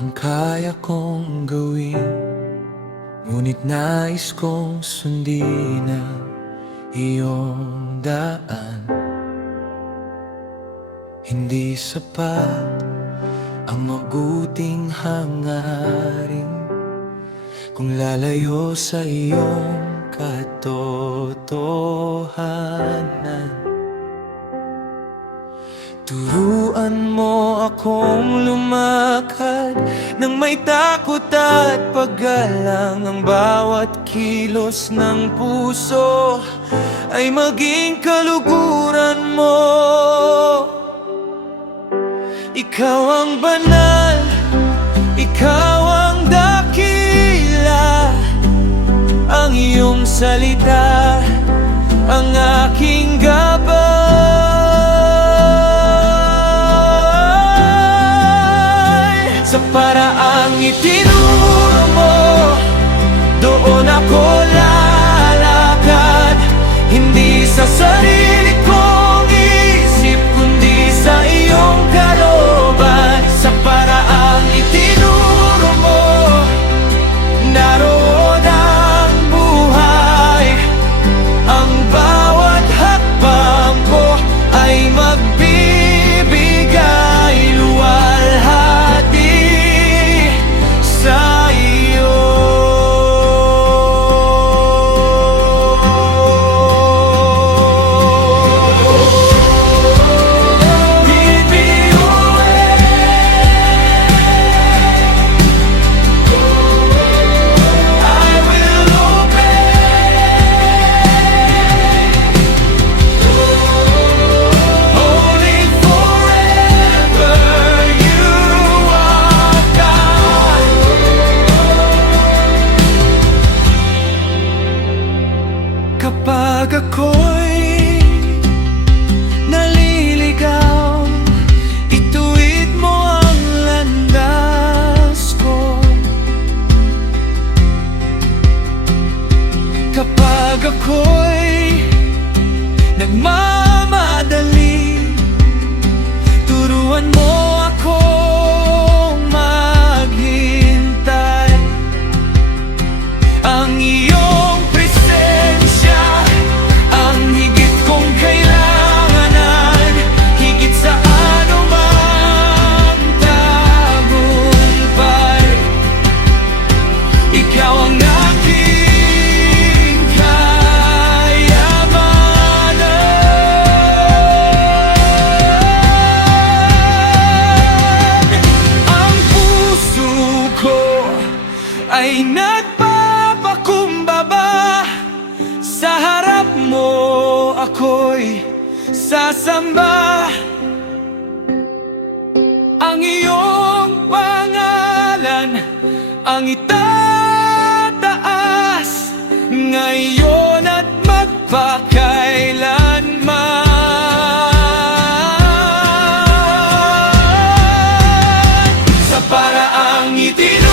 ang kaya kong gawin, ngunit nais kong sundin ang iyong daan. Hindi sapat ang mabuting hangarin kung lalayo sa iyong katotohanan. Turuan mo akong lumakad nang may takot at paggalang. Ang bawat kilos ng puso ay maging kaluguran mo. Ikaw ang banal, ikaw ang dakila, ang iyong salita ang aking gabay. Sa paraang itinuro mo, doon ako lalakad. Hindi sa sarili kong isip, kundi sa iyong kalooban. Sa paraang itinuro mo, naroon ang buhay. Ang bawat hakbang ko ay magbibigay luwalhati sa iyo. Kapag ako'y naliligaw, ituwid mo ang landas ko. Kapag ako'y nagmamadali, turuan mo akong maghintay. Ang iyong presensya ang higit kong kailanganan, higit sa anumang tagumpay. Ikaw ang aking kayamanan. Ang puso ko ay nagpapakumbaba, sa harap mo ako'y sasamba. Ang iyong pangalan ang itataas, ngayon at magpakailanman. Sa paraang itinuro